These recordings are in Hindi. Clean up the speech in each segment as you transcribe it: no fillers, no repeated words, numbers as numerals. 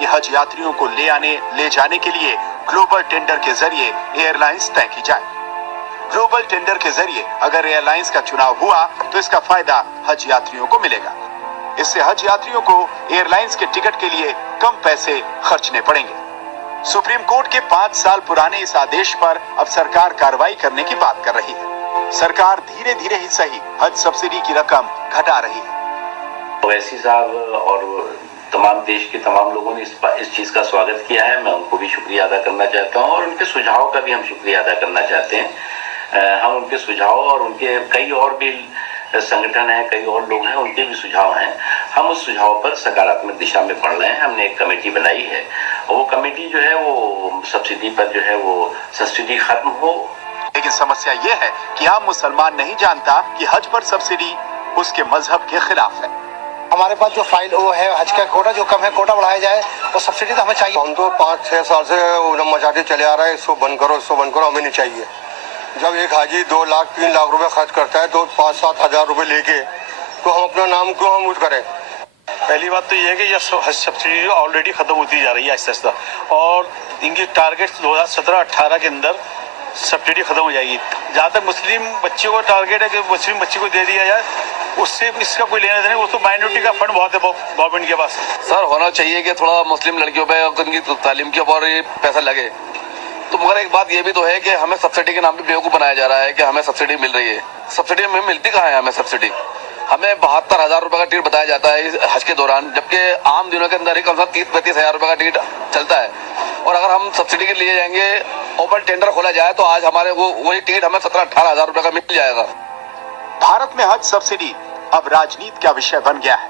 कि हज यात्रियों को ले जाने के लिए ग्लोबल टेंडर के जरिए एयरलाइंस तय की जाए। ग्लोबल टेंडर के जरिए अगर एयरलाइंस का चुनाव हुआ तो इसका फायदा हज यात्रियों को मिलेगा। इससे हज यात्रियों को एयरलाइंस के टिकट के लिए कम पैसे खर्चने पड़ेंगे। सुप्रीम कोर्ट के 5 साल पुराने इस आदेश पर अब सरकार कार्रवाई करने की बात कर रही है। सरकार धीरे धीरे ही सही हज सब्सिडी की रकम घटा रही है। ओवैसी साहब और तमाम देश के तमाम लोगों ने इस चीज का स्वागत किया है। मैं उनको भी शुक्रिया अदा करना चाहता हूं और उनके सुझाव का भी हम शुक्रिया अदा करना चाहते हैं। हम उनके सुझाव और उनके कई और भी संगठन है, कई और लोग हैं, उनके भी सुझाव हैं। हम उस सुझाव पर सकारात्मक दिशा में बढ़ रहे हैं। हमने एक कमेटी बनाई है और वो कमेटी जो है वो सब्सिडी पर जो है वो सब्सिडी खत्म हो। लेकिन समस्या ये है कि आम मुसलमान नहीं जानता कि हज पर सब्सिडी उसके मजहब के खिलाफ है। हमारे पास जो फाइल वो है हज का कोटा जो कम है, कोटा बढ़ाया जाए और सब्सिडी तो हमें चाहिए। हम तो 5-6 साल से मचाते चले आ रहे हैं, इसको बंद करो, इसको बंद करो, हमें नहीं चाहिए। जब एक हाजी 2 लाख 3 लाख रुपए खर्च करता है तो 5-7 हजार रुपए लेके तो हम अपना नाम क्यों हम करें। पहली बात तो ये है कि यह हज सब्सिडी ऑलरेडी खत्म होती जा रही है आहिस्ता आहिस्ता और इनकी टारगेट 2017-18 के अंदर सब्सिडी खत्म हो जाएगी। जहाँ तक मुस्लिम बच्चों का टारगेट है कि मुस्लिम बच्चे को दे दिया जाए, उससे इसका कोई लेना देना, वो तो माइनॉरिटी का फंड बहुत है गवर्नमेंट के पास। सर होना चाहिए कि थोड़ा मुस्लिम लड़कियों पे उनकी तालीम के ऊपर पैसा लगे। तो मगर एक बात ये भी तो है कि हमें सब्सिडी के नाम पे बेवकूफ़ बनाया जा रहा है कि हमें सब्सिडी मिल रही है। सब्सिडी हमें मिलती कहाँ है? हमें सब्सिडी हमें 72,000 रुपये का टिकट बताया जाता है हज के दौरान, जबकि आम दिनों के अंदर ही कम से कम 30-35 हजार रुपये का टिकट चलता है। और अगर हम सब्सिडी के लिए जाएंगे, ओपन टेंडर खोला जाए तो आज हमारे वही टिकट हमें 17-18 हजार रुपये का मिल जाएगा। भारत में हज सब्सिडी अब राजनीति का विषय बन गया है।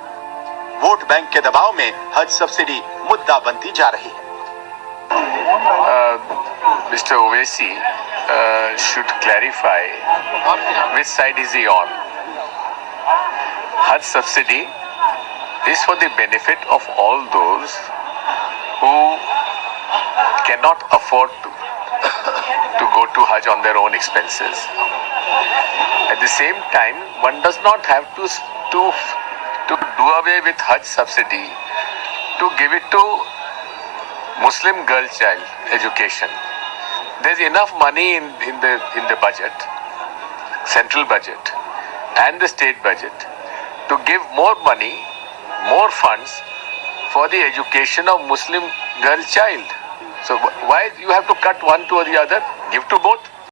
वोट बैंक के दबाव में हज सब्सिडी मुद्दा बनती जा रही है। Mr. Owaisi should clarify which side is he on. Hajj subsidy is for the benefit of all those who cannot afford to go to Hajj on their own expenses. At the same time, one does not have to do away with Hajj subsidy to give it to Muslim girl child education. There's enough money in the budget, central budget and the state budget to give more money, more funds for the education of Muslim girl child. So why you have to cut one to the other? Give to both.